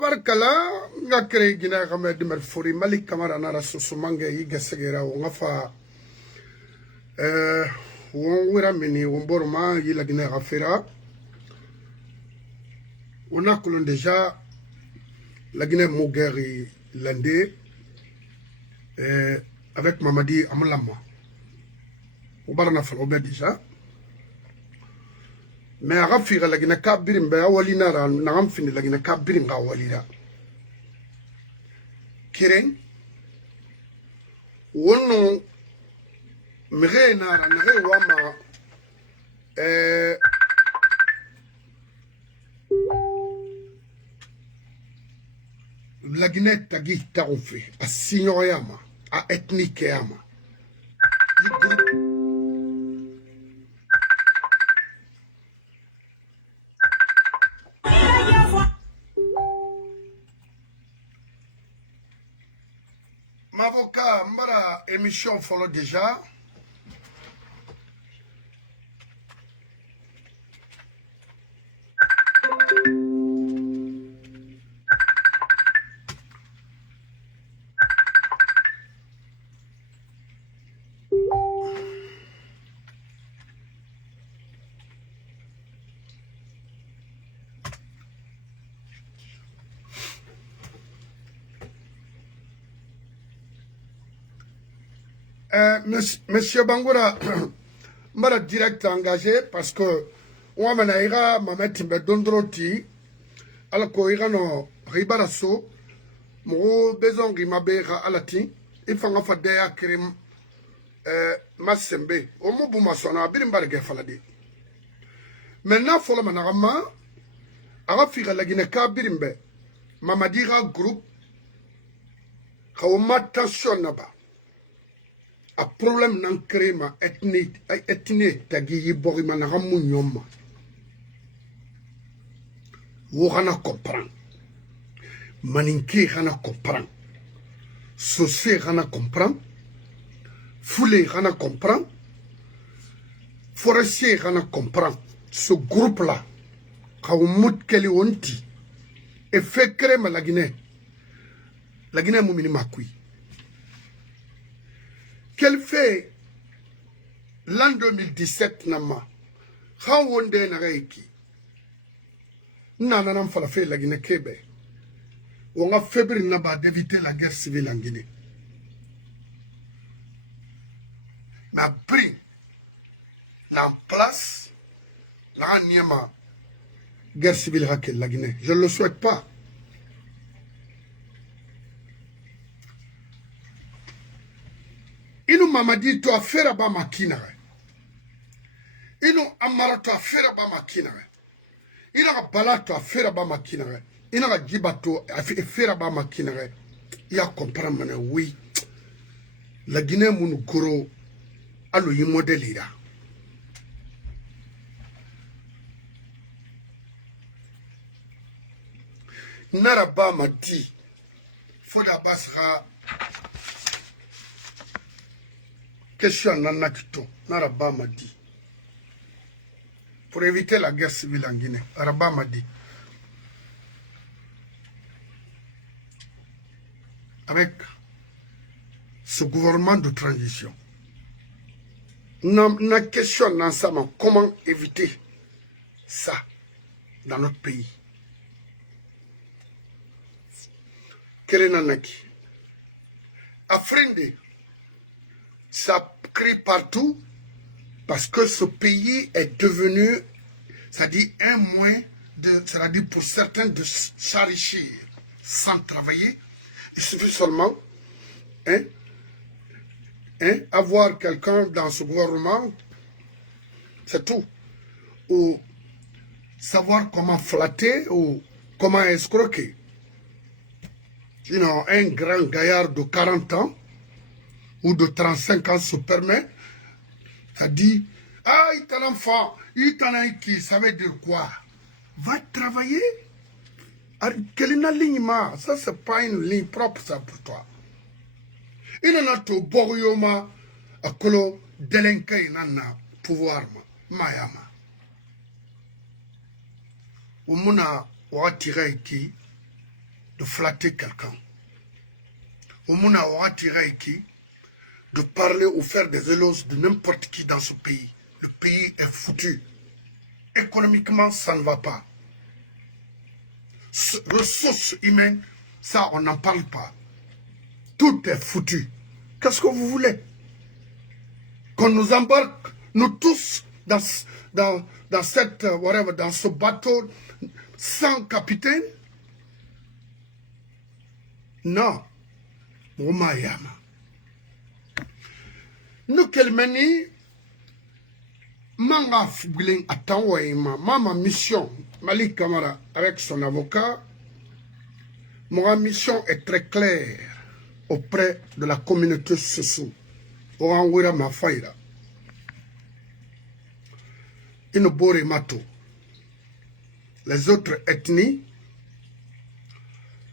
tabarkala nga kere gina kama dimer furi malik kamara nara susumange yigesegera ngafa won wira mini won borma yila gina gafera on a colon déjà la Guinée Mougeri Landé avec Mamadi Amalama on barna falobe déjà mais à rafira la Guinée Kabirim ba walina ra nagam fini la Guinée Kabirim ga walira kiren wono mrena ra nare wama la Guinée tagi taroufe a signoyama a ethnique yama M'avocat mbara émission follow déjà Monsieur Bangoura, je suis direct engagé parce que on m'a dit que Dondroti, alors que no ribaraso, mo besoin de mabera alati, il faut nga fadea krim masembe, o mo buma sona birimbarge faladi. Maintenant fola manarama, aga fira la Guinée ka birimbe, mamadira groupe, kawma tension naba. A problème nan créé ma ethnie tagi yibori manaramu nyoma. Wogana comprend. Maninki gana comprend. Sosé gana comprend. Foulé gana comprend. Forestier gana comprend. Ce groupe-là, Kaumut Keli Wonti, et fait créer la Guinée. La Guinée moumini makui. Qu'elle fait l'an 2017 nama how one day na reiki nana nam fala fait la Guinée kebe on a février naba d'éviter la guerre civile en Guinée mais pris en place la niema guerre civile raquel la Guinée je ne le souhaite pas. Inu mamadi to afera ba makina. Inu amara to afera ba makina. Ina bala to afera ba makina. Ina jiba to afera ba makina. Ya comprendre mane oui. La Guinée munu goro alo yi modelira. Nara ba madi. Foda basra question nana kito Naraba m'a dit pour éviter la guerre civile en Guinée. Araba m'a dit avec ce gouvernement de transition na question ensemble comment éviter ça dans notre pays. Quel est nanaki Afrindi ça crie partout parce que ce pays est devenu, c'est-à-dire un moyen de, c'est-à-dire pour certains de s'enrichir sans travailler. Il suffit seulement avoir quelqu'un dans ce gouvernement, c'est tout. Ou savoir comment flatter ou comment escroquer. Sinon, un grand gaillard de 40 ans ou de 35 ans se permet, ça dit, ah, il est un enfant, il est un qui, ça veut dire quoi? Va travailler. Quelle est la ligne, ça c'est pas une ligne propre, ça pour toi. Il en a tout, Borioma, à Kolo, délinquant, il en a pouvoir, Mayama. Ou mona, ou attirer qui, de flatter quelqu'un. Au monde aura tiré qui de parler ou faire des éloges de n'importe qui dans ce pays. Le pays est foutu. Économiquement, ça ne va pas. Ressources humaines, ça, on n'en parle pas. Tout est foutu. Qu'est-ce que vous voulez? Qu'on nous embarque, nous tous, dans ce bateau sans capitaine? Non. Oumayama. Nous, Kelmeni, Manga Fouglin Atanwaïma, ma mission, Malik Kamara, avec son avocat, ma mission est très claire auprès de la communauté Soussou. Orangwira Mafaïra. Inobore Mato. Les autres ethnies,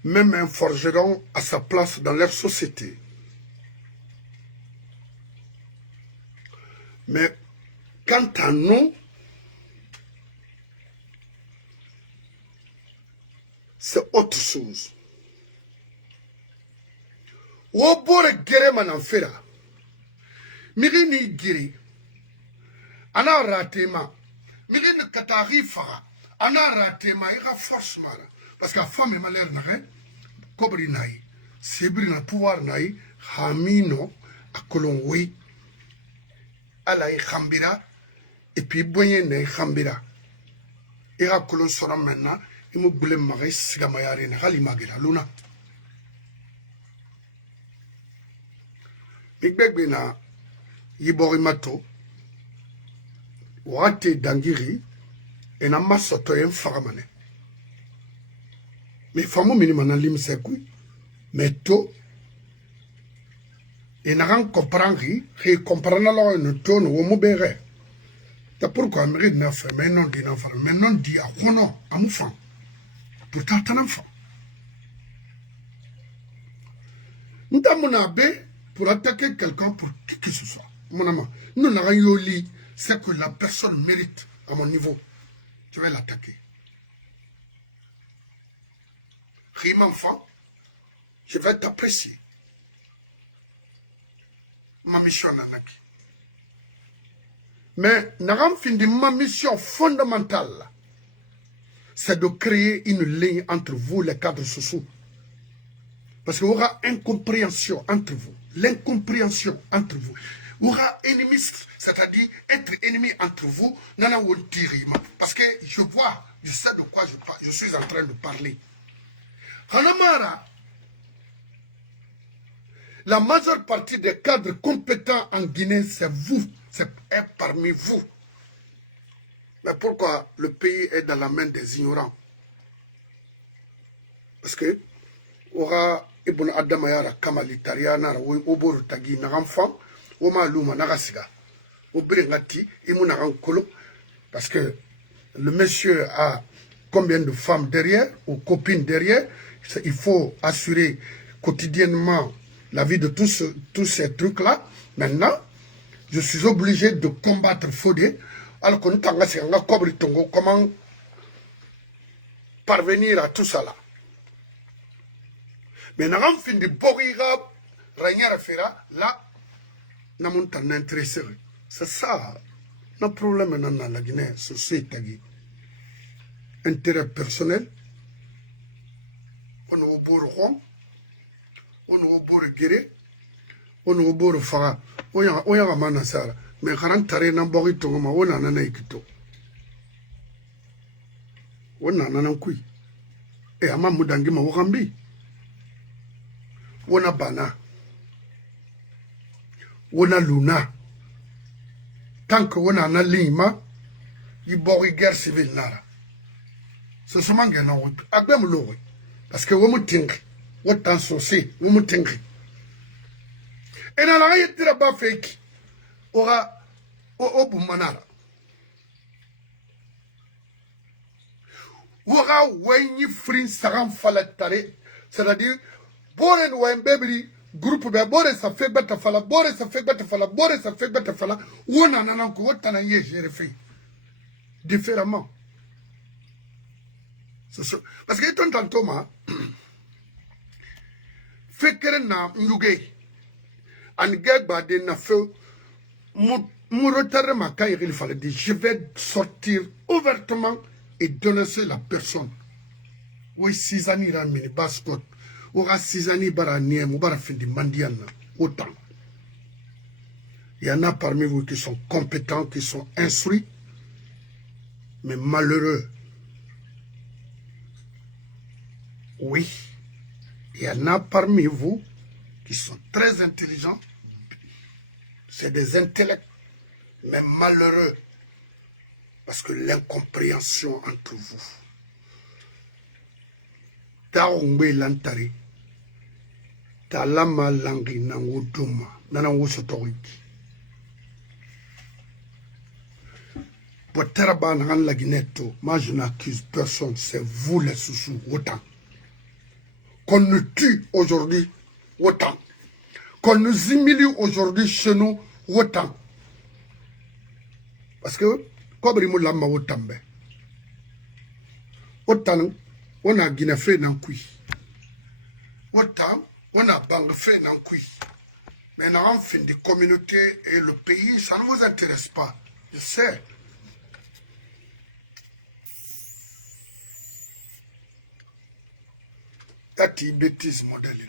même un forgeron à sa place dans leur société. Mais quant à nous, c'est autre chose. Wobore gere mananfera. Miri ni giri. Ana ratema. Miri ni katari fara. Ana ratema. Ira force mara. Parce que la femme est malheur n'a kobri naï. Sebri na pouvoir naï. Hamino. Akolongwe. Alaï khambira. Et puis boyen naï khambira. Ira kolon sora maintenant. Imu bule marais sigamayare na gali magira. Luna. Migbegbe na Yibori Mato, Wate Dangiri, et na masoto yen faramane. Mais famo minimana lim sekui, mais to, et na ran comprendre, et comprendre alors une tonne ou moubere. C'est pourquoi Amérique n'a fait, mais non dit n'enfant, mais non dit à Rono, à Moufan. Tout à ton enfant. Nous avons un pour attaquer quelqu'un pour qui que ce soit. Mon amant, nous n'avons yoli, c'est que la personne mérite à mon niveau. Je vais l'attaquer. Rime enfant, je vais t'apprécier. Ma mission nanaki. Mais n'aram fin de ma mission fondamentale, c'est de créer une ligne entre vous, les cadres sociaux. Parce qu'il y aura incompréhension entre vous. L'incompréhension entre vous. Il y aura ennemi, c'est-à-dire être ennemi entre vous. Parce que je vois, je sais de quoi je suis en train de parler. Hanamara, la majeure partie des cadres compétents en Guinée, c'est vous. C'est parmi vous. Mais pourquoi le pays est dans la main des ignorants? Parce que aura ibn adamayara kamali tariana wo oboru tagi na enfant o maluma nagasiga o brengati imuna kolo parce que le monsieur a combien de femmes derrière ou copines derrière. Il faut assurer quotidiennement la vie de tous ces trucs là. Maintenant je suis obligé de combattre Fodé alors qu'on tanga kobri tongo. Comment parvenir à tout ça là? Mais n'a fin de Borira, Ragnara Fera, là, n'a mon temps intéressé. C'est ça. Le problème dans la Guinée, c'est intérêt personnel. On est au bord rond, on est au bord guéré, on est au bord fara. On y a manasara. Mais quand on tare n'a pas eu ton moment, on a un équito. On a un kui. Et à ma moudangi ma warambi. Wona bana, wona luna. Tant que wona na lima, il bori guerre civile nara. Ce sont les gens qui agbe mlo. Parce que womu tingri, wotan sosi, womu tingri. Et dans la rayette de la bafeki, aura au manara. Aura wenyi frin saram falatare, c'est-à-dire Boren ou un bébé groupe be bore ça fait bête fala bore ça fait bête fala bore ça fait bête fala ou on en a ko tana yé j'ai fait différemment parce que ton Thomas fekere na nyuge an gegba de na feu mon retard ma quand il fallait dire je vais sortir ouvertement et dénoncer la personne. Oui, 6 ans, il a mis basket. Ou 6 ans, il a mis un fin de mandiana. Autant. Il y en a parmi vous qui sont compétents, qui sont instruits, mais malheureux. Oui, il y en a parmi vous qui sont très intelligents. C'est des intellects, mais malheureux. Parce que l'incompréhension entre vous. Ta ongbe lantari. Ta lama langi nango doma. Nana wosotoriki. Poteraba nangan lagineto. Moi je n'accuse personne. C'est vous les sous-sous. Autant. Qu'on nous tue aujourd'hui. Autant. Qu'on nous humilie aujourd'hui chez nous. Autant. Parce que comme il m'a autant. Autant. On a Guinée fait dans kui. Autant, on a Bang fait dans kui. Maintenant, on fait des communautés et le pays, ça ne vous intéresse pas. Je sais. C'est une bêtise modèle.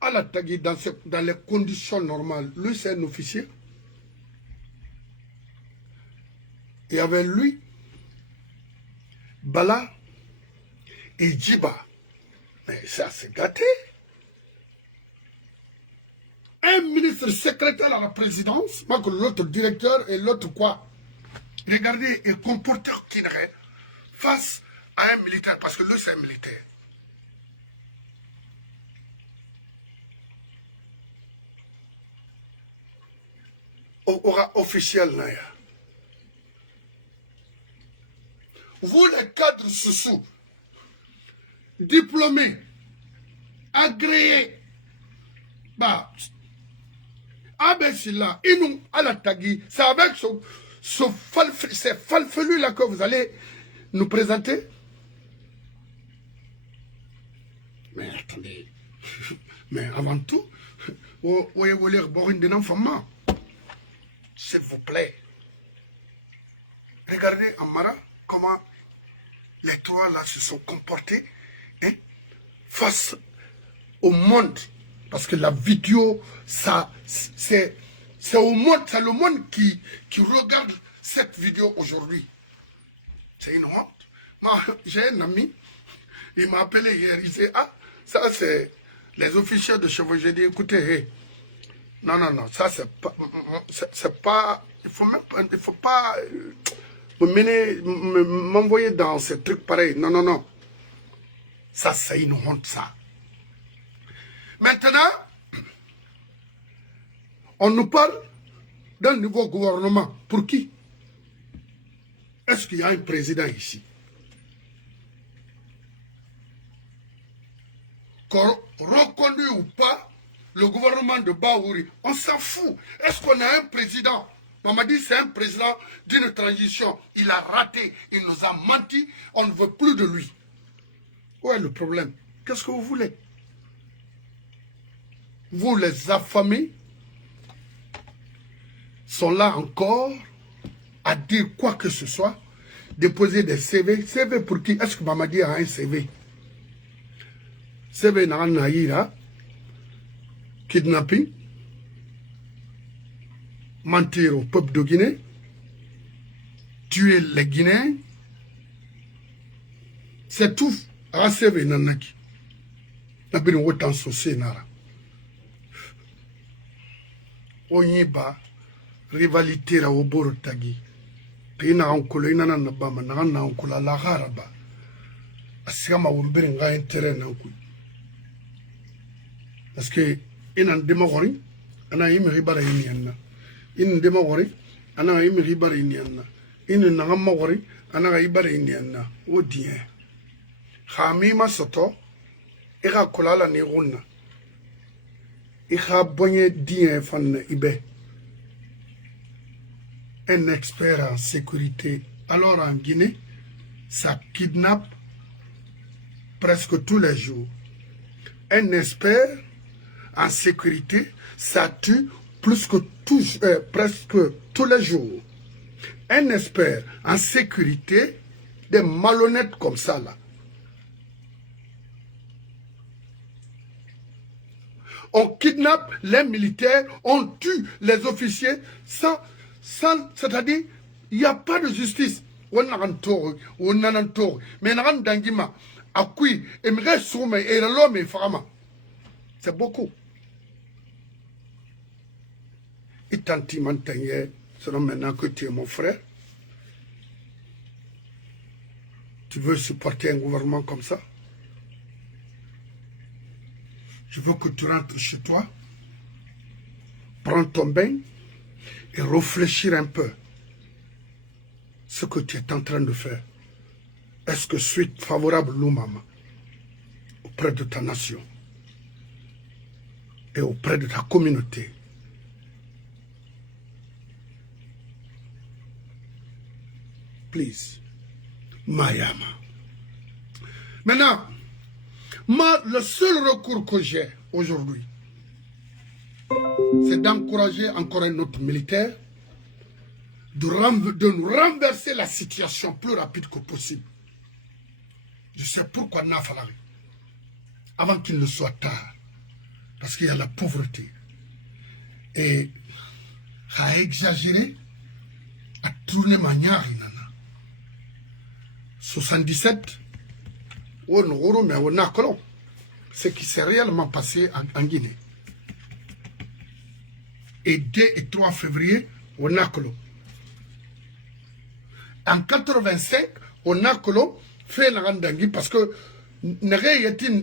À la tagui dans les conditions normales, lui c'est un officier. Et avec lui, Bala et Djiba. Mais ça c'est gâté. Un ministre secrétaire à la présidence, l'autre directeur et l'autre quoi. Regardez, et comporteur qui n'aurait face à un militaire, parce que lui c'est un militaire. Aura officiel. Vous les cadres sous diplômés, agréés, bah, là, ils nous à la tagui, c'est avec ces falfelus là que vous allez nous présenter. Mais attendez, mais avant tout, vous voulez boire une enfant. S'il vous plaît. Regardez en Mara comment les trois là se sont comportés face au monde. Parce que la vidéo, ça, c'est au monde, c'est le monde qui regarde cette vidéo aujourd'hui. C'est une honte. Moi, j'ai un ami, il m'a appelé hier, il dit, ah, ça c'est les officiers de chevaux. J'ai dit, écoutez, hey, non, ça c'est pas, il faut pas m'envoyer dans ces trucs pareils. Non. Ça c'est une honte, ça. Maintenant, on nous parle d'un nouveau gouvernement. Pour qui? Est-ce qu'il y a un président ici? Reconnu ou pas, le gouvernement de Bahouri, on s'en fout. Est-ce qu'on a un président? On m'a dit c'est un président d'une transition. Il a raté, il nous a menti, on ne veut plus de lui. Où est le problème? Qu'est-ce que vous voulez? Vous les affamés sont là encore à dire quoi que ce soit, déposer des CV. CV pour qui? Est-ce que Mamadi a un CV? CV n'a naïra, kidnapping, mentir au peuple de Guinée, tuer les Guinéens, c'est tout. A CV nanaki. Nabini wotan sosé nara. Onyiba, rivalité ra oboro tagi. Ina onkolo ina na nabama na onkola la haraba. Asigama wombere nga intérêt na ku. Parce que ina ndemagori ana yimi ribara yimiana. Ina ndemagori ana yimi ribara yimiana. Ina ngamagori ana ribara yimiana. Odien. Khamima soto ira kolala ni runa. Un expert en sécurité. Alors en Guinée, ça kidnappe presque tous les jours. Un expert en sécurité, ça tue presque tous les jours. Un expert en sécurité, des malhonnêtes comme ça là. On kidnappe les militaires, on tue les officiers sans c'est-à-dire, il n'y a pas de justice. Mais c'est beaucoup. Et tant que maintenant que tu es mon frère, tu veux supporter un gouvernement comme ça? Je veux que tu rentres chez toi, prends ton bain et réfléchir un peu ce que tu es en train de faire. Est-ce que suite favorable l'Oumama auprès de ta nation et auprès de ta communauté? Please. Mayama. Maintenant, le seul recours que j'ai aujourd'hui, c'est d'encourager encore un autre militaire de nous renverser la situation plus rapide que possible. Je sais pourquoi Nafalari, avant qu'il ne soit tard, parce qu'il y a la pauvreté. Et à exagérer, à tourner manière, 77, ce qui s'est réellement passé en Guinée. Et 2 et 3 février, au Nakolo. En 85, au Nakolo, fait Narandangui parce que Nere Yetin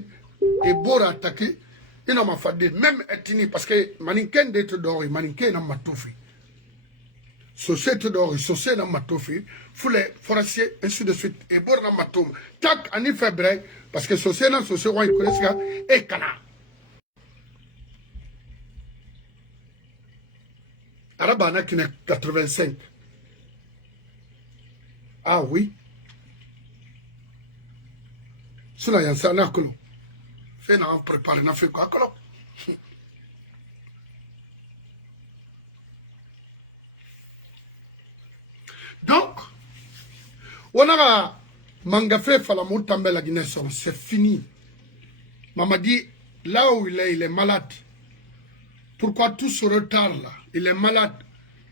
et Bora attaqué, il n'a pas fait même Etini parce que Maninken d'être d'or, Maninken n'a pas tout fait. Société d'or, société n'a pas tout fait. Foulé, forestier, ainsi de suite. Et Bora n'a pas tout. Tac, en février, parce que société n'a pas tout fait. Et Kana. Arabana qui n'est 85. Ah oui. Cela y a un certain colo. Fait n'a préparé, n'a fait quoi colo. Donc, on a Mangafé Falamou També la Guinée, c'est fini. Maman dit, là où il est malade. Pourquoi tout ce retard là? Il est malade.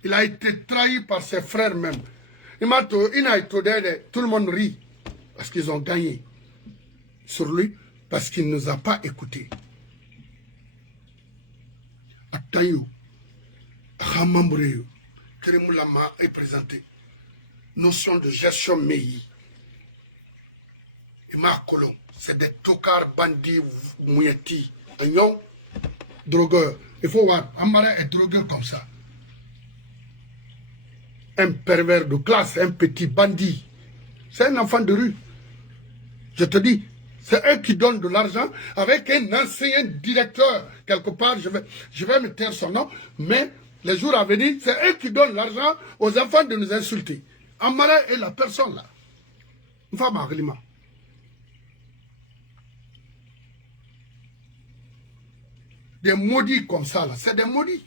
Il a été trahi par ses frères même. Tout le monde rit parce qu'ils ont gagné sur lui, parce qu'il ne nous a pas écoutés. Atayou, Ramambreu, Keremoulama est présenté. Notion de gestion MEI. Ima Kolon, c'est des tocards, bandits, mouilletis, agnons, drogueurs. Il faut voir, Ambara est drogueur comme ça. Un pervers de classe, un petit bandit. C'est un enfant de rue. Je te dis, c'est eux qui donnent de l'argent avec un ancien directeur. Quelque part, je vais me taire son nom, mais les jours à venir, c'est eux qui donnent l'argent aux enfants de nous insulter. Amara est la personne là. Une femme à Rima. Des maudits comme ça là, c'est des maudits.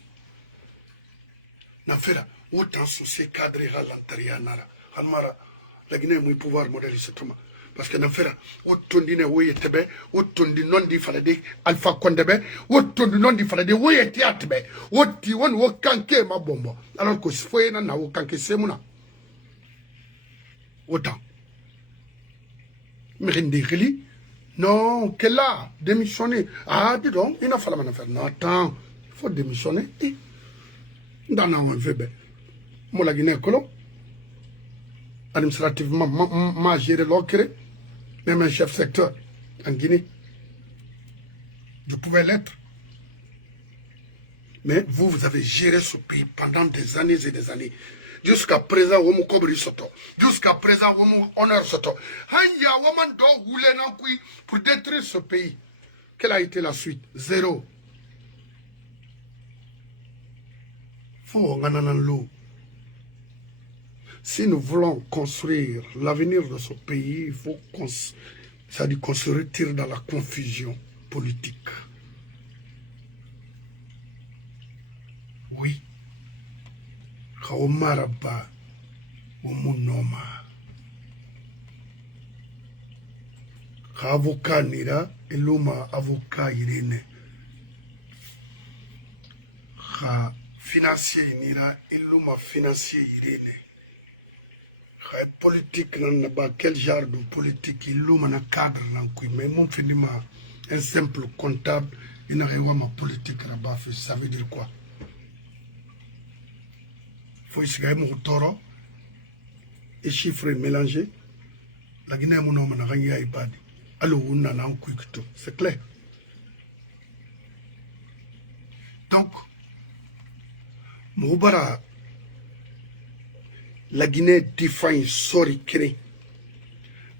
N'affaire autant souci cadré à l'intérieur nara. Amara, la Guinée est pouvoir modèle c'est tout. Parce que n'affaire autant dîner oui etebe, autant di non di falade Alpha Condebe, autant di non di falade oui etiatebe, auti won wo kanke ma bombo. Alors que ce foyer na wo kanke semuna. Autant. Mirindi Rili. Non, qu'elle a démissionné. Ah, dis donc, il n'a pas la faire. Non, attends, il faut démissionner. Dans un VB. Moi, la Guinée, administrativement, m'a géré l'ocre, même un chef secteur en Guinée. Je pouvais l'être. Mais vous, vous avez géré ce pays pendant des années et des années. Jusqu'à présent, on m'a soto. Jusqu'à présent, on m'a honneur soto. Hanya, on m'a donné pour détruire ce pays. Quelle a été la suite? Zéro. faut l'eau. Si nous voulons construire l'avenir de ce pays, il faut qu'on se retire dans la confusion politique. Oui. Kaomaraba Omunoma. Avocat nira, eloma avocat irene. Financier nira, eloma financier irene. Politique nan ba quel genre de politique eloma na cadre nan kui mais mon finima un simple comptable il n'a rien ma politique là-bas ça veut dire quoi? Faut essayer mon toro et chiffres mélangés la Guinée mon nom na gagné ibadi allo on a un quick c'est clair. Donc Moubara la Guinée défend sorry créé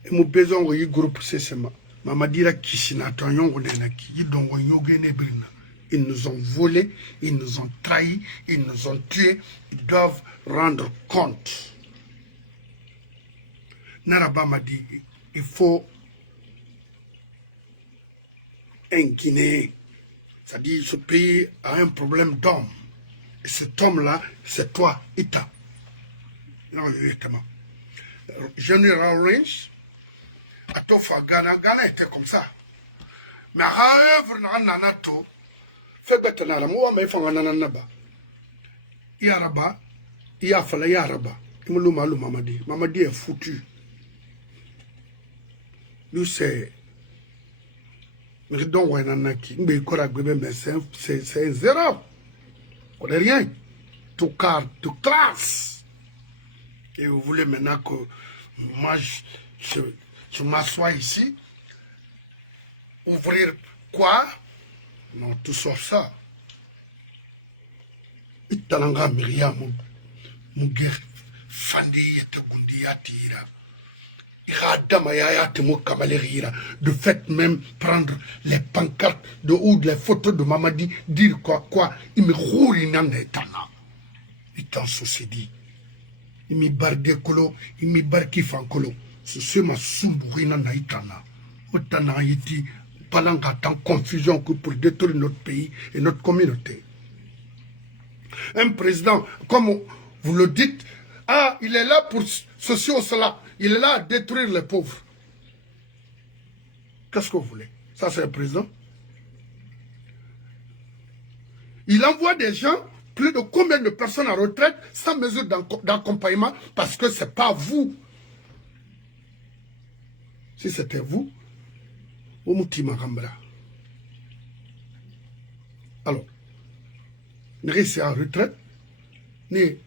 et mon besoin de groupe c'est ça Mamadira Kishina Tanyongo Nenaki Yidongo Yogene Brina. Ils nous ont volé, ils nous ont trahis, ils nous ont tués, ils doivent rendre compte. Naraba m'a dit, il faut un Guinéen. C'est-à-dire ce pays a un problème d'homme. Et cet homme-là, c'est toi, Ita. Non, directement. General Range, à Tofa Ghana, Ghana était comme ça. Mais à œuvre, Nanato, fait bête nara moi mais fanga nanaba yaraba ya fala yaraba imuluma lu mamadi est foutu lui c'est mais donc ouais nanaki mbe kora gbebe mais c'est zéro on est rien tout car de classe et vous voulez maintenant que moi je m'assois ici ouvrir quoi? Non, tout sort ça. Italanga Myriam, mon guerre, Fandi, Tagundiatira. De fait, même prendre les pancartes de ou les photos de Mamadi, dire quoi, il me roule in etana. Il t'en dit. Il me barde kolo, il me barki fankolo. C'est ma sumburina naitana. Otana yiti. Pendant tant confusion que pour détruire notre pays et notre communauté. Un président, comme vous le dites, ah, il est là pour ceci ou cela, il est là à détruire les pauvres. Qu'est-ce que vous voulez? Ça, c'est un président. Il envoie des gens, plus de combien de personnes en retraite, sans mesure d'accompagnement, parce que ce n'est pas vous. Si c'était vous, alors, n'est-ce en retraite, ni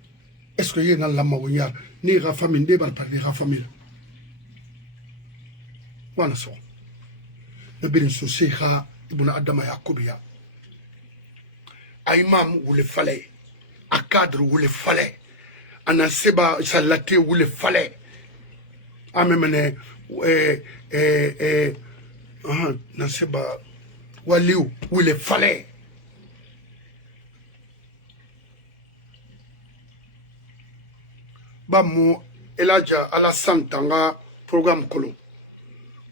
est-ce qu'il y a dans la maouya, ni la famille, ni la famille. Voilà ça. Le bien souci, il Adama Yakobia. À imam où le fallait, à cadre où le fallait, à Naseba Salate où le fallait, à même Naseba Waliou où il fallait. Bamou Eladja Alassane Tanga programme Kolo.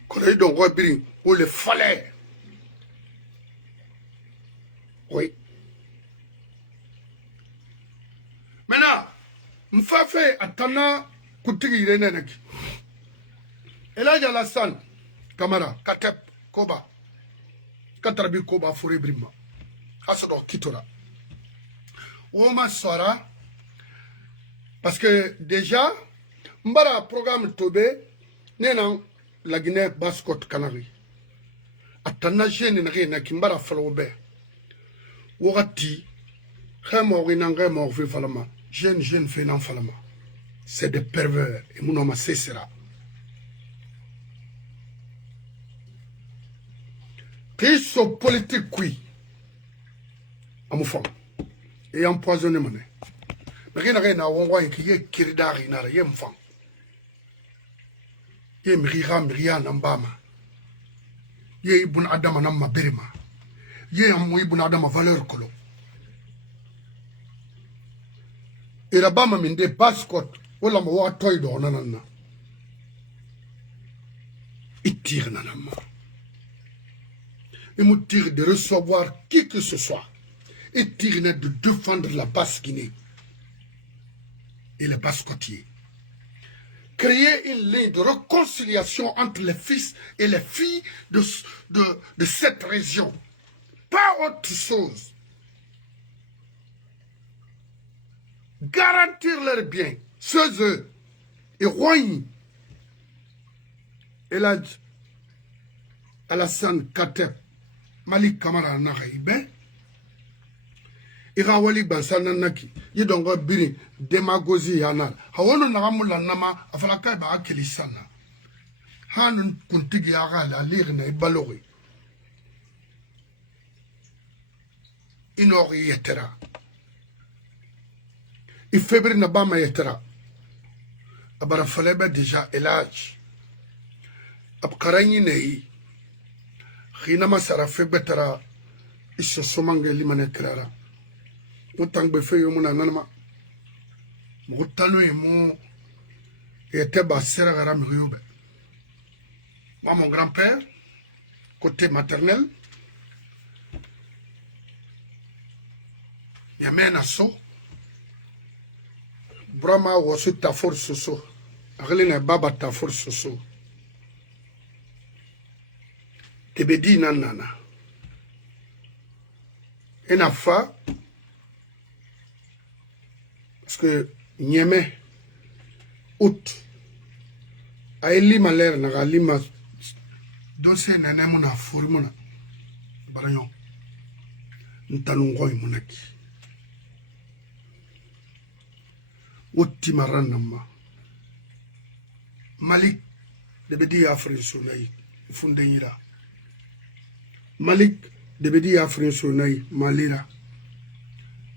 Kolo donc Wabiri où il fallait. Oui. Maintenant, Mfafe Atana Koutigi Reneneki. Eladja Alassane Kamara, Katep, Koba, Katrabi Koba, Furi Brima, Hasado Kitora. Oma Sora, parce que déjà, Mbara programme Tobé, Nénan, la Guinée Basse-Côte Canary. Atana Gene Nrena Kimbara Falobe. Wogati, Rémor Inangremor Vifalama, Gene Fénan Falama. C'est des pervers, et mon nom cessera. Qui sont politiques, oui, à mon fond, et empoisonné mon nez. Mais rien n'a rien qui est kiridari n'a rien fond. Yé mrira mria nambama. Yé ibun adama namma berima. Yé amu ibun adama valeur kolo. là-bas, ma minde bascot. Wala ma wa toy do nanana. Il tire nanama. Il me tire de recevoir qui que ce soit. Il tire de défendre la Basse-Guinée et les Basse-Côtiers. Créer une ligne de réconciliation entre les fils et les filles de cette région. Pas autre chose. Garantir leurs biens, ceux eux, et Roigny, Eladj, Alassane Kateb, Malik Kamara Nakaïbe, Irawali Bansananaki, Yidongo Biri, Demagozi Yanal, Hawono Naramula Nama, Afalaka Bakelisana, Hanun Kuntigi Aral, Alirne, Balori, Inori Yetera. Il février n'a pas maïtra. Abara faleba déjà elage. Abkarani nei. Rina masara febetara. Iso somange limane krara. Mutang befe yomuna nanama. Mutano emo. Était bassera garam rioube. Moi, mon grand-père, côté maternel, il y a un assaut. Brahma wasu tafor soso. Aglina baba tafor soso. Tebedi nanana. Enafa. Parce que Niamey, août. Aïli malère naga lima. Donc c'est nana mona fori mona. Baranyo. Ntanungoy monaki. Otimaranama Malik de Bedi Afrin Sonai Fundeira Malik de Bedi Afrin Sonai Malira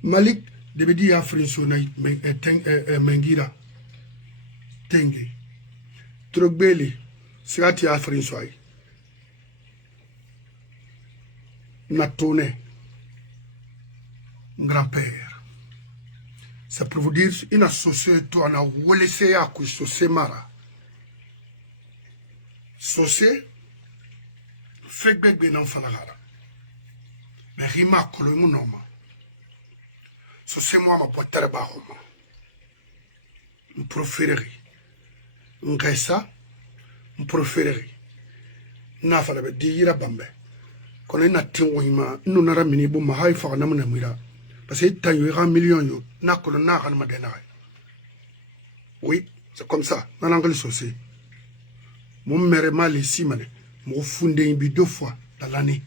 Malik de Bedi Afrin Sonai Mengira Tengi Trogbeli Sigati Afrin Soai Natone grand-père. C'est pour vous dire, une société, on a laissé à quoi saucer mara. Saucer, fait bien enfant la gara. Mais rima kolongu norma. Saucer moi ma poitere bahoma. On proférerait. On gaissa, on proférerait. Na fala be dira bambe. Kono ina tinwoima, nous n'ara minibu ma haifa na muna mira. Parce que tu as eu 1 million, oui, c'est comme ça. Dans l'anglais, c'est mon mère mal ici, mon fondé 2 fois dans l'année.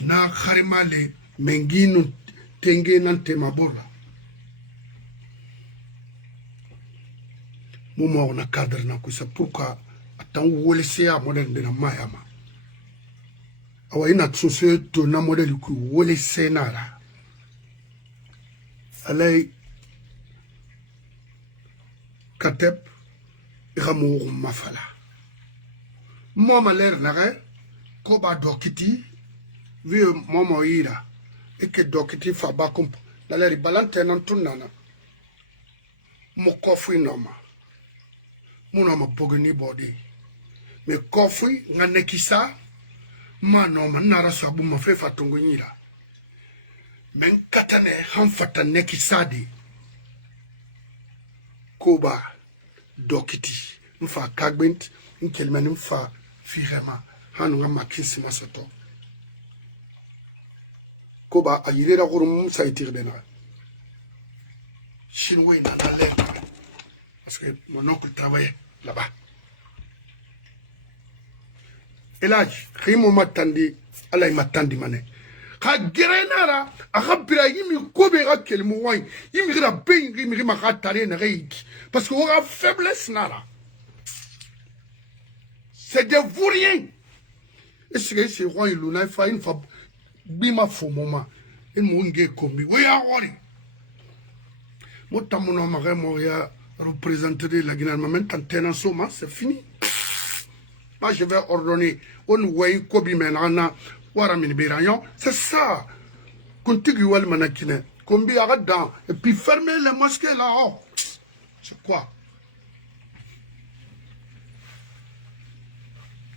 Na kharimale mengino tenge nante mabora. Mouma on a cadre na c'est pourquoi attends où laisser à modèle de la mayama. Awa ina société na modèle ku où laisser nara. Alay Kateb Iramour Mafala. Moi, ma l'air n'arrête, Koba Dokiti, vieux Momo Ira, et que Dokiti Fabakump, la l'air balante en tunana. Mon coffre noma. Mon homme pogani body. Mais coffre, n'anekisa, manoma, nara sabu ma fait fatongunira. Men katane hanfata neki sadi Koba Dokiti mfa kagbent nkelmani mfa firema hanu nga makisi masato Koba ayirera gurum saitir dena Chinois na l'air parce que mon oncle travaillait là-bas. Et là, Rimo matandi Allah matandi mané. Ka gerenara akabira yimi kobera kelmo wai yimi gira ben yimi ma katare na reiki parce que on a faiblesse nara c'est des vauriens et c'est roi iluna fa une fa bima fo moma il munge kombi we ya wori motamuno ma mo ya représenter la Guinée maintenant tenant soma c'est fini. Moi je vais ordonner on way kobi menana. C'est ça. Contigual manakine. Combi arrête dedans. Et puis fermez les mosquées là-haut. C'est quoi?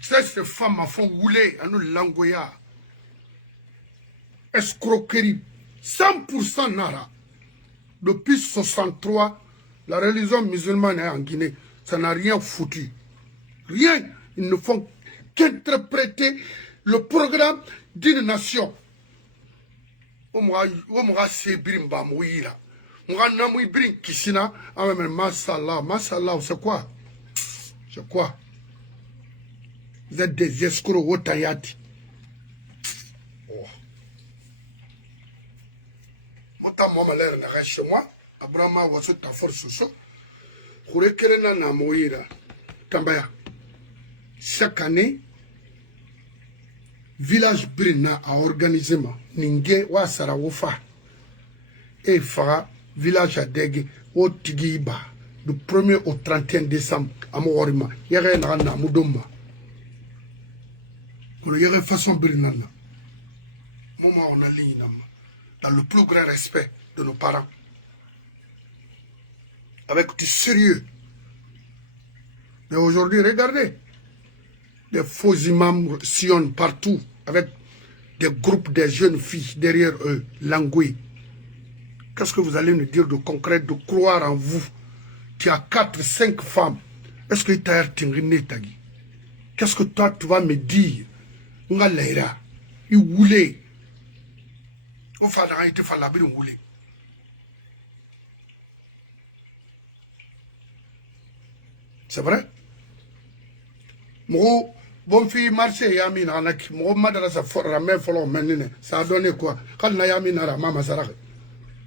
Ces femmes à fond rouler à nous langoya. Escroquerie. 100% Nara. Depuis 63, la religion musulmane est en Guinée. Ça n'a rien foutu. Rien. Ils ne font qu'interpréter le programme d'une nation. Oumra Sebrim Bamouira. Oumra Namoui Brin Kissina. Massallah. Massallah, c'est quoi? C'est quoi? Vous êtes des escrocs Otayati. Oh. Mota Mama l'air n'a chez moi. Abraham was ta force so. Kurekerena Namoira. Tambaya. Chaque année, village Brina a organisé Ninge wa Sarawofa et fera village à Dege au Tigiba du 1er au 31 décembre à Moorima. Il y a un Moudomma. Il y a une façon Brina. Moment on a ligne dans le plus grand respect de nos parents. Avec du sérieux. Mais aujourd'hui, regardez. Des faux imams sillonnent partout avec des groupes de jeunes filles derrière eux, languis. Qu'est-ce que vous allez nous dire de concret, de croire en vous, qui a 4, 5 femmes? Est-ce que tu as tagi? Qu'est-ce que toi, tu vas me dire? Nga leira, il voulait. On fait la réalité, il la bien voulait. C'est vrai? Moi, bon fille marché Yamin anak mo madara sa forra men folo menine ça a donné quoi quand na Yamin ara mama sara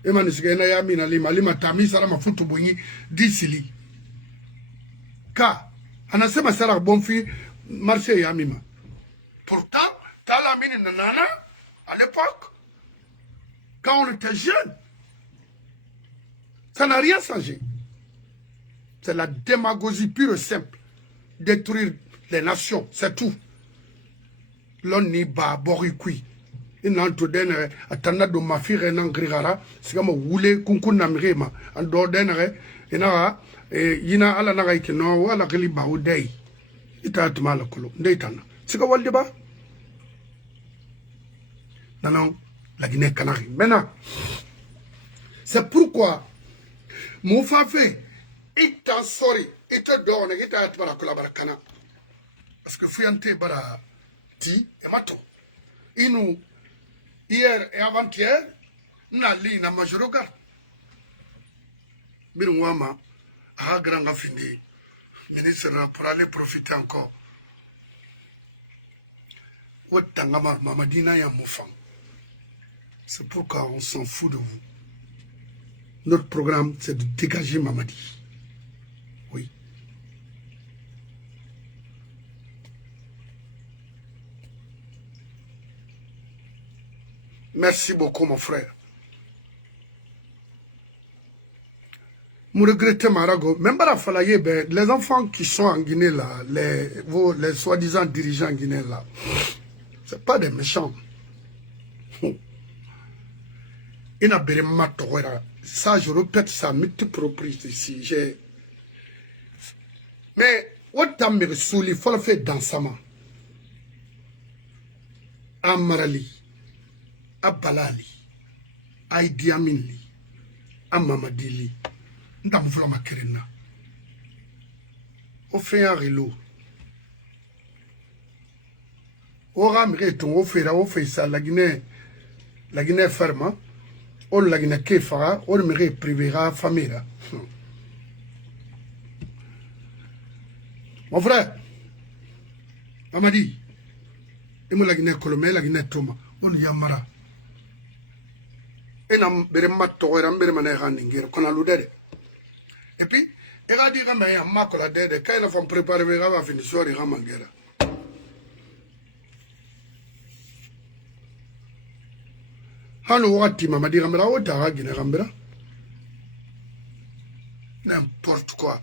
e man sigé na Yamin lima tami sara ma futu bunyi disili ka anasema sara bon fille marché Yamima pourtant t'as la mine nanana à l'époque quand on était jeune ça n'a rien changé. C'est la démagogie pure et simple, détruire les nations, c'est tout. L'on n'y ba borikui. Il n'a tout donné à Tanado Mafire Nangrigara, c'est comme Woulé Kunkuna Mirema, en dehors d'un Enara, et Yina Alanaïki no, à la Giliba ou Day. Il a mal au colo, Daytana. C'est quoi le débat? Non, non, la Guinée-Canarie. Maintenant, c'est pourquoi mon fait, il t'a sorry, il te donne, il t'a dit à la Cana. Parce que Fuyante bara ti et mato. Inou, hier et avant-hier, n'a li na majoroga. Birouama, a grand fini. Ministre pour aller profiter encore. Ouattangama, Mamadina ya Moufang. C'est pourquoi on s'en fout de vous. Notre programme, c'est de dégager Mamadi. Oui. Merci beaucoup, mon frère. Je regrette Marago. Même pas la les enfants qui sont en Guinée, là, les soi-disant dirigeants guinéens, là, ce pas des méchants. Il n'a pas ça, je répète ça, multiples reprises ici. Mais, autant me souli, il faut le faire dansement. À Marali, à Balali, à Idi Amin, à Mamadili. Nous avons fait ma kerena. On fait un rilo. On ramène ton on fait ça, la Guinée ferme. On la Guinée kefara, on me privera famille. Mon frère, Amadi, il me la Guinée Colomé, la Guinée Toma, on y a mara. Et n'a pas de qu'on a l'oudé. Et puis, il a dit que je suis un peu de quand il faut préparer, il va finir sur les ramanguera. Hano wati mama di gambira o ta gine gambira. N'importe quoi.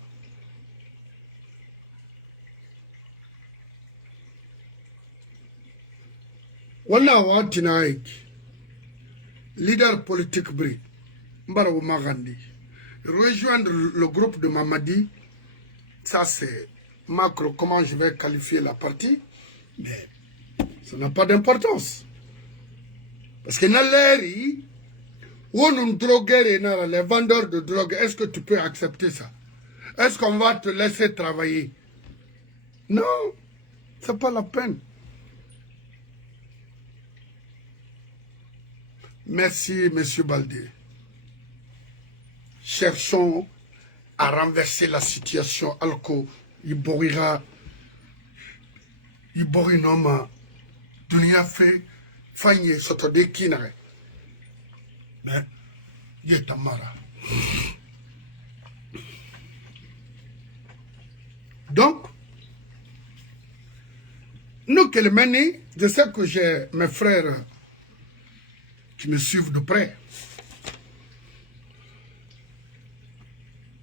Wala wati na aiki. Leader politique bri. Mbaraou Magandi. Rejoindre le groupe de Mamadi, ça c'est macro, comment je vais qualifier la partie, mais ça n'a pas d'importance. Parce que dans l'air, où nous droguons les vendeurs de drogue, est-ce que tu peux accepter ça? Est-ce qu'on va te laisser travailler? Non, c'est pas la peine. Merci, Monsieur Baldé. Cherchons à renverser la situation. Alko, Iborira, Iborinoma, Dunia fait, Fanye, Sotode Kinare. Mais, Yetamara. Donc, nous, Kelemani, je sais que j'ai mes frères qui me suivent de près.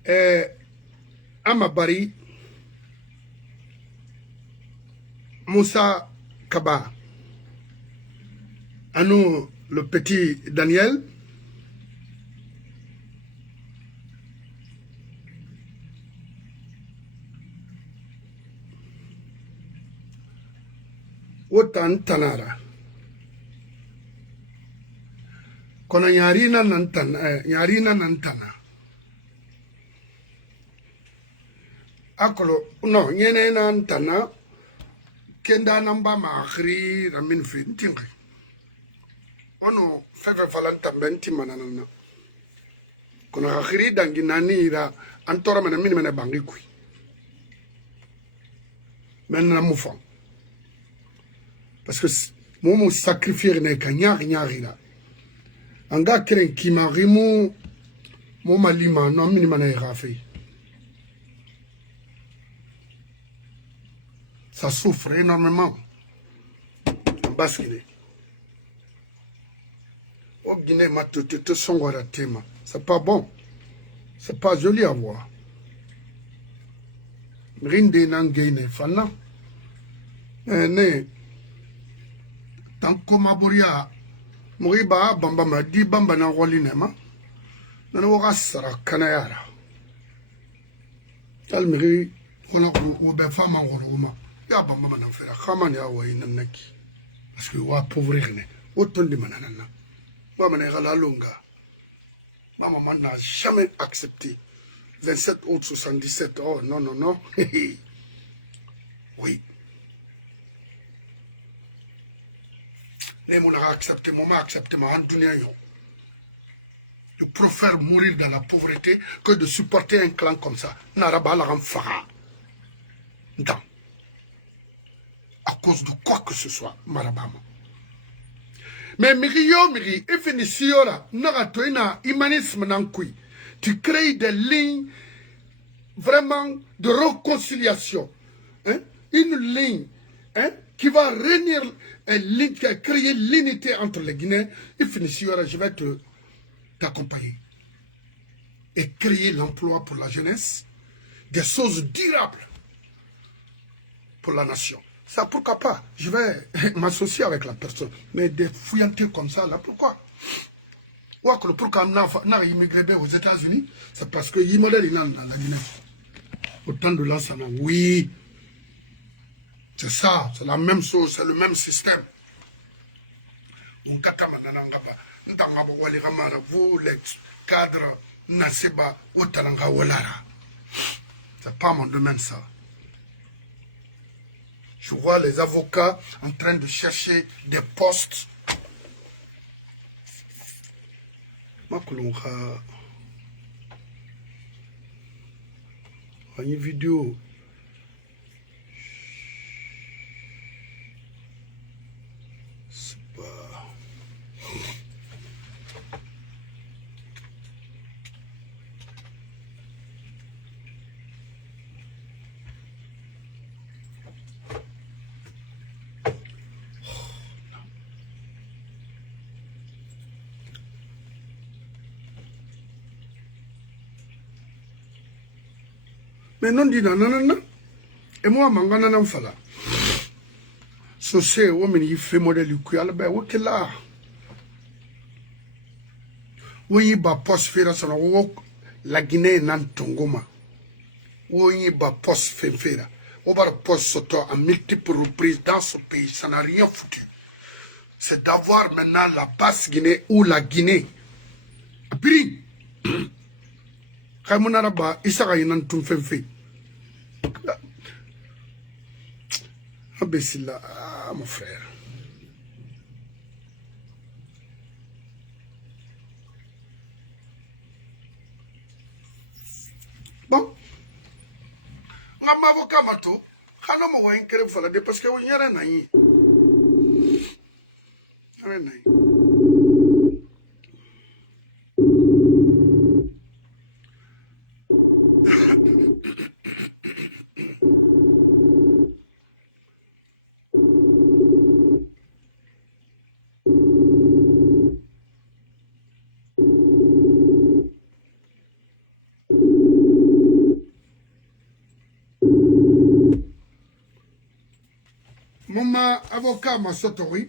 Et Amabari, Moussa Kaba, à nous, le petit Daniel, Otan Tanara. Kono Yarina Nantana. Akolo, no, Yene Nantana, Kenda Namba Mahri, Ramin Fintingi. Ono, Fefe Falanta Benti Manana. Kono Hiri Danginani, Antora Manamin Bangikui. Maintenant, Moufang. Parce que moi, sacrifier n'est qu'un nyari là. Un gars qui m'a rimou, mon malima, non, minimum, il a fait. Ça souffre énormément. En basculer. Au Guinée, ma tête sombre à thème. C'est pas bon. C'est pas joli à voir. Rinde n'angéne, fana. Ne. Tant que ma boria. Moriba, bamba, di bamba na rolinema. Nana waka sara kanayara. Almiri, on a oube femme en roloma. Ya bamba na fera. Khaman ya wa inanaki. Parce que wa pauvrir ne. Autant de manana. Wa manera la longa. Ma maman n'a jamais accepté. 27 août 77. Oh non, non, non. Oui. Accepté, maman accepté ma je préfère mourir dans la pauvreté que de supporter un clan comme ça. Naraba la ramfara. Non. À cause de quoi que ce soit, marabama. Mais miri, et finisiora, naratoina, humanisme nankui. Tu crées des lignes vraiment de réconciliation. Hein? Une ligne, hein? Qui va réunir, créer l'unité entre les Guinéens, et finisiora, je vais t'accompagner. Et créer l'emploi pour la jeunesse, des choses durables pour la nation. Ça, pourquoi pas? Je vais m'associer avec la personne. Mais des fouillantés comme ça, là, pourquoi? Pourquoi on a immigré aux États-Unis? C'est parce que modèle il a dans la Guinée. Autant de là, ça n'a. Oui. C'est ça, c'est la même chose, c'est le même système. Vous, les cadres, Nasiba, Outalanga, Walara. C'est pas mon domaine, ça. Je vois les avocats en train de chercher des postes. Une vidéo. C'est pas... Mais non, dit non, non, non. Et moi, mangana nan fala. So c'est women y fait modèle du kuyal ben ok là. Oui, ba post fera son la Guinée nan tongoma. Oui, ba post fera. On va post soto à multiples reprises dans ce pays. Ça n'a rien foutu. C'est d'avoir maintenant la basse Guinée ou la Guinée. Biri. Kaimunaraba, Isara yinan tum fenfe. Imbécile là, mon frère. Bon. Mon avocat mato, je ne sais pas si parce que vous n'y avez rien. Mon avocat m'a sauté, oui.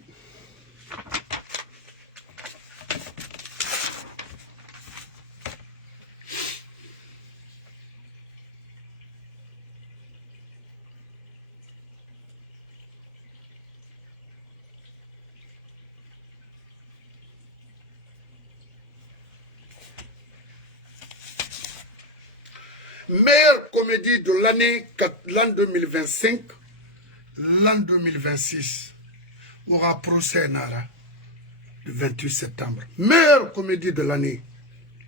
Meilleure comédie de l'an 2025, l'an 2026, aura procès Nara, le 28 septembre. Meilleure comédie de l'année,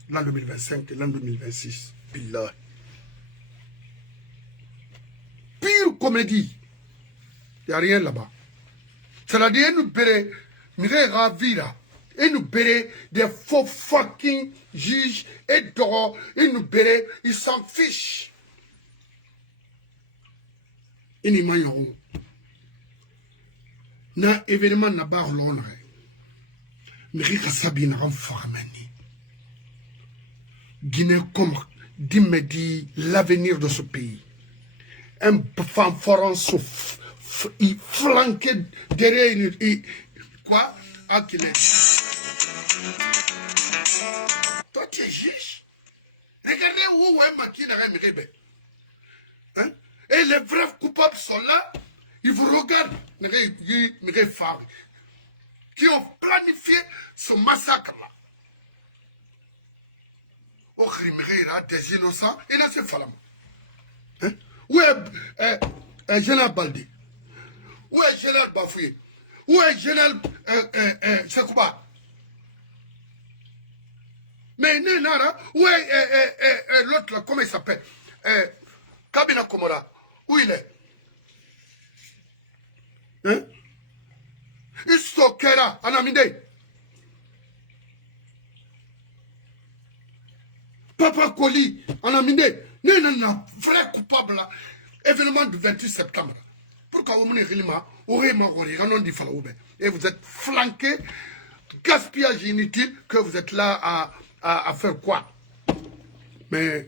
l'an 2025 et l'an 2026. Billah. Pire comédie, il n'y a rien là-bas. C'est-à-dire, nous pérez, nous ravira. Et nous bérez des faux fucking juges et d'or. Et nous bérez, ils s'en fichent. Et nous m'aillons. Na événement n'a pas l'honneur. Nous rikasabi en formani. Guinée comme dit l'avenir de ce pays. Un fanfaron il flanquait derrière quoi? Ah, qu'il est. Toi, tu es juge. Regardez où est Maki Nagamérébé. Hein? Et les vrais coupables sont là. Ils vous regardent, qui ont planifié ce massacre-là. Au crime, des innocents, et là, c'est Falama. Hein? Où est Général Baldé? Où est Général Bafoué? Où est Général Sekouba? Mais Nara, où est l'autre, comment il s'appelle? Kabina Komora, où il est? Hein? Istokera, Anamide. Papa Koli, Anamide. Non, vrai coupable là. Événement du 28 septembre. Pourquoi vous m'avez dit et vous êtes flanqué, gaspillage inutile, que vous êtes là à faire quoi? Mais,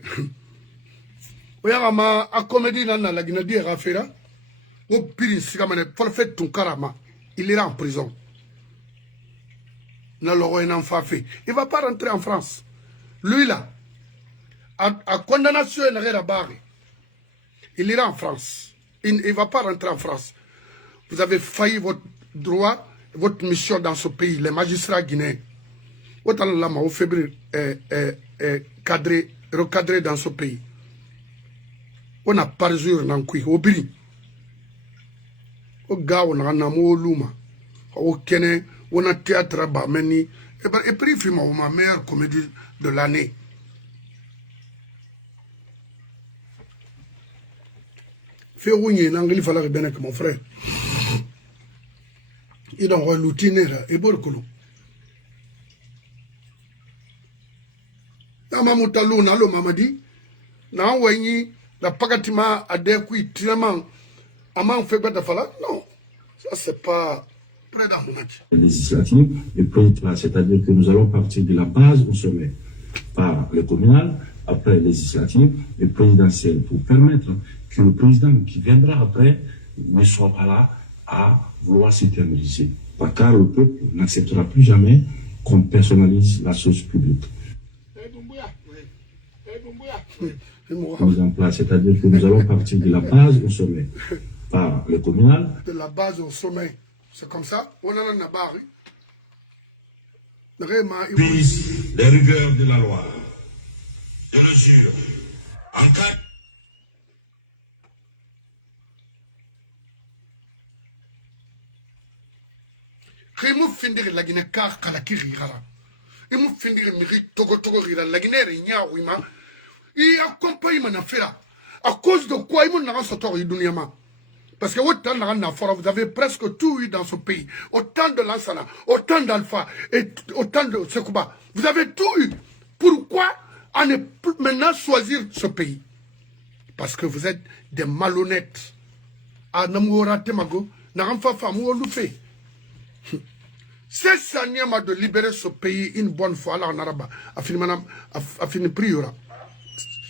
à comédie, la Guinée Rafera, au pire, forfait ton karama, il ira en prison. Il ne va pas rentrer en France. Lui là, à condamnation, il ira en France. Il ne va pas rentrer en France. Vous avez failli votre droit, votre mission dans ce pays, les magistrats guinéens. Autant là, au février, recadré dans ce pays. On a parjure dans le au biri. Au gars, on a un amour luma. Au Kenya, on a théâtre Bameni. Et puis, il fait ma meilleure comédie de l'année. Fais rouiller l'anglais, il fallait bien que mon frère. Il a un l'outinera et beaucoup. Namamutalou, nalo mamadi. Na wani la pagatima a des couilles tellement. Aman fait pas de fala. Non, ça c'est pas près d'un moment. Législative et présidentielle, c'est-à-dire que nous allons partir de la base au sommet par le communal, après législative et présidentielle pour permettre que le président qui viendra après ne soit pas là à vouloir s'éterniser. Car le peuple n'acceptera plus jamais qu'on personnalise la chose publique. mise en place, c'est-à-dire que nous allons partir de la base au sommet par le communal. De la base au sommet, c'est comme ça. On en a barre. Vise les rigueurs de la loi. Je le jure. En cas Rimu findiri lagine ka kalaki rigara. Imu findiri miri togo rira lagine rinya wima. I accompagne manafera. À cause de quoi imu naga sotori dunyama. Parce que autant na fora, vous avez presque tout eu dans ce pays. Autant de Lansana, autant d'Alpha, et autant de Sekouba. Vous avez tout eu. Pourquoi on ne peut maintenant choisir ce pays? Parce que vous êtes des malhonnêtes. Ah, Namoura Temago, Naramfa Famou Loufe. C'est ça de libérer ce pays une bonne fois là en arabe. A fini priora.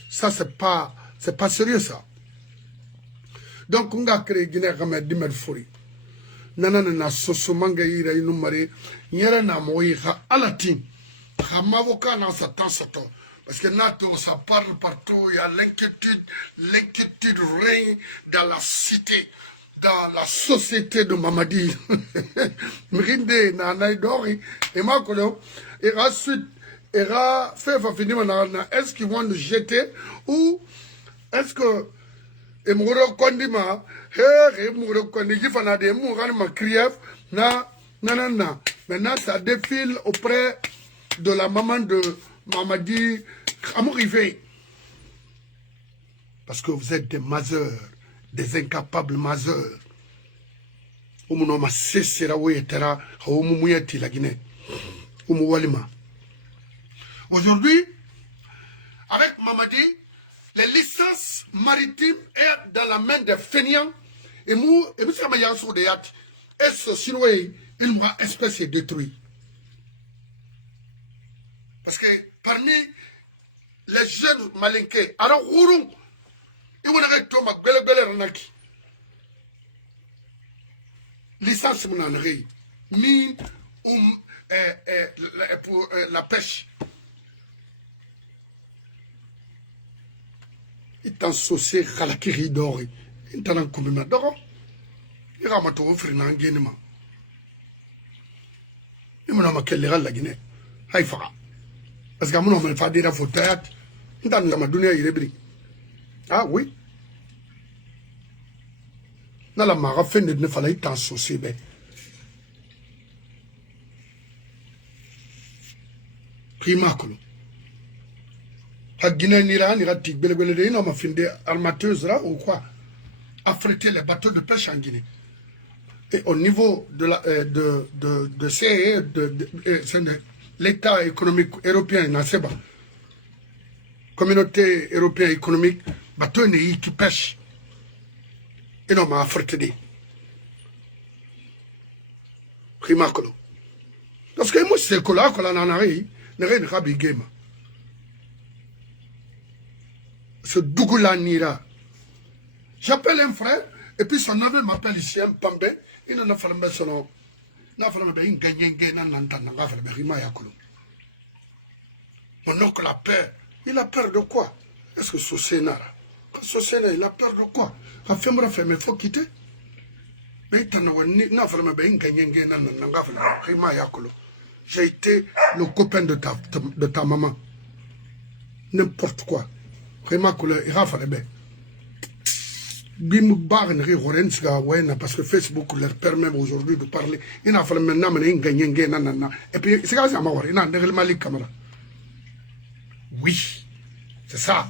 Ça c'est pas sérieux ça. Donc on a créé Guinée comme Dimer Fori. Nana na soso manga ira inumare. Nyera na moïra alatin. Hamavoka na satan satan. Parce que Nato, ça parle partout, il y a l'inquiétude règne dans la cité, dans la société de Mamadi. Mrinde, Nanaïdori, et Makolo, et ensuite, et est-ce qu'ils vont nous jeter ou est-ce que, et Mouro Kondima, et Mouro Kondi, il faut des mourants, ma krief, maintenant ça défile auprès de la maman de Mamadi Amourivé. Parce que vous êtes des mazeurs, des incapables mazeurs. Aujourd'hui, avec Mamadi, les licences maritimes sont dans la main des feignants. Et ce Chinois, il m'aura espèce détruit. Parce que parmi les jeunes malinqués, alors Ouroum, ils vont arrêter Thomas Belle Ranaki. Licence Mounanri, mine pour la pêche. Ils t'ont saucé Khalakiri d'Ori. Ils t'ont commis d'Oro. Ils ont offert un guénement. Ils m'ont marqué les la Guinée. Haïfa. Parce que mon fait des photos, dans la dunia il ah oui. Dans la marafine ne fallait pas associer. Primakolo. La Guinée n'ira tic belé non ma fin de armateuse là ou quoi? Affréter les bateaux de pêche en Guinée. Et au niveau de la de CE de l'État économique européen, Naseba, communauté européenne économique, bateau qui pêche. Et non, ma affrété. Primakolo. Parce que moi, c'est que là, quand on a ri, ne rien de rabi game. Ce Dougoula Nira. J'appelle un frère, et puis son neveu m'appelle ici un Pambé, il en a fait un son nom. Mon oncle a peur. Il a peur de quoi? Est-ce que ce Sénat, il a peur de quoi? Il faut quitter. J'ai été le copain de ta maman. N'importe quoi. Parce que Facebook leur permet aujourd'hui de parler. Il a fallu maintenant et puis c'est comme ça, oui, c'est ça.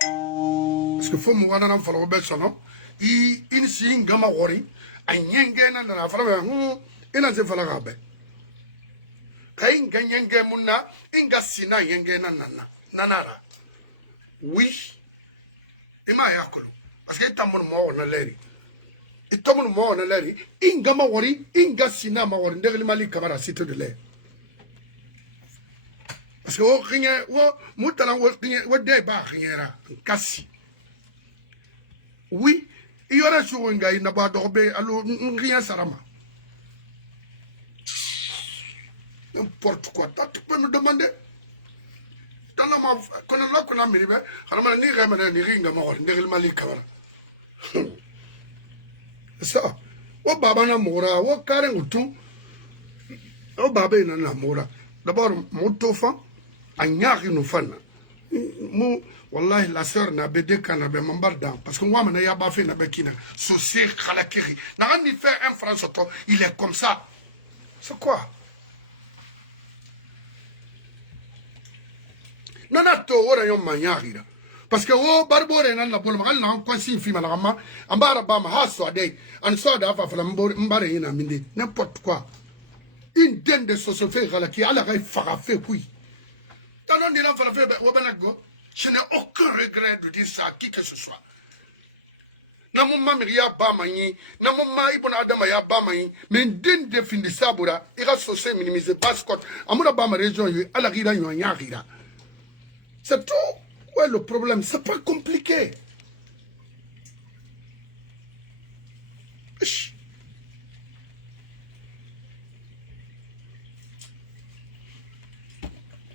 Parce que faut me voir dans le besoin. Il s'y est gamma worry. A yengena na la fala ina se fala gabe. Kai nganyenge munna inga sina yengena nanara. Oui. Ima yakulu. Parce que tamon mo na leri. Itamon mo na leri inga ma wori inga sina ma wori ndegli mali kamara site de l'air. Parce que o rien o mutala o de ba rien kasi. Oui. Il y aura sur un gars, il n'a pas d'orbe, alors rien sarama. N'importe quoi. Tu peux me demander? nana ma kono la kuna miri be kana ma ni ga ma ni ringa ma wor ndegil mali kabara ça o baba na mora o kare ngutu o baba ina na mora d'abord motofa anyaki no fana mu wallahi la sœur na bede kana be mambarda parce que moi mana ya ba fait na be kina souci khalakiri na ni fait un français to il est comme ça c'est quoi nana to ora yo manyaki parce que o barbore nan la bol magal na ko sin fi malama ambara ba ma haso ade an so da fa fala mbare ina minde n'importe quoi une den de société khalaki ala ga fa fait kui tanon ni la fa fait o banago je n'ai aucun regret de dire ça à qui que ce soit namu mamiri ya ba manyi namu ma ibona adama ya ba manyi mais den de fin de sabura ira société minimiser passport amuna ba ma région yi ala gira nyonya gira c'est tout. Ouais, le problème, c'est pas compliqué.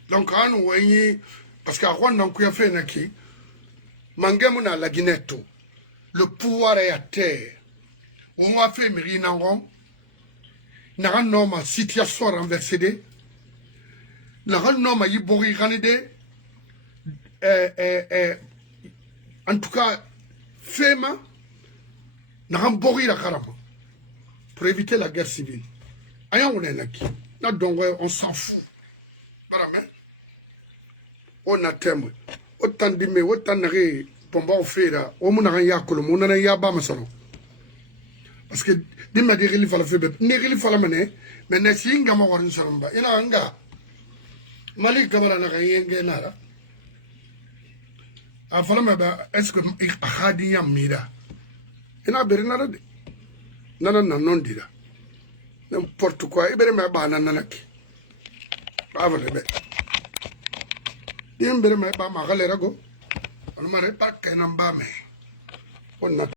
Donc, quand nous voyons, parce qu'à Rwanda, on a fait un qui, Mangamuna la Guinéto, le pouvoir est à terre. On a fait Mirinangon, n'a pas situation renversée, n'a pas Yibori Ranide. En tout cas, FEMA n'a pas la carama pour éviter la guerre civile. On s'en fout. On a thème. Autant de me, autant de pomba au fait là. On a yakolo, on a yaba masalo. Parce que des me dire il faut la faire. N'est-il faut la mener, mais n'est-ce qu'il y a un salamba. Il a un gars. Malik Kamara n'a rien gagné. Est-ce que Hadiya Mira? Il a bernard de Nana non dira. N'importe quoi, il berait me bananaki. Bravo le bête. Il berait me ba ma galerago. On m'a pas qu'un embame. On a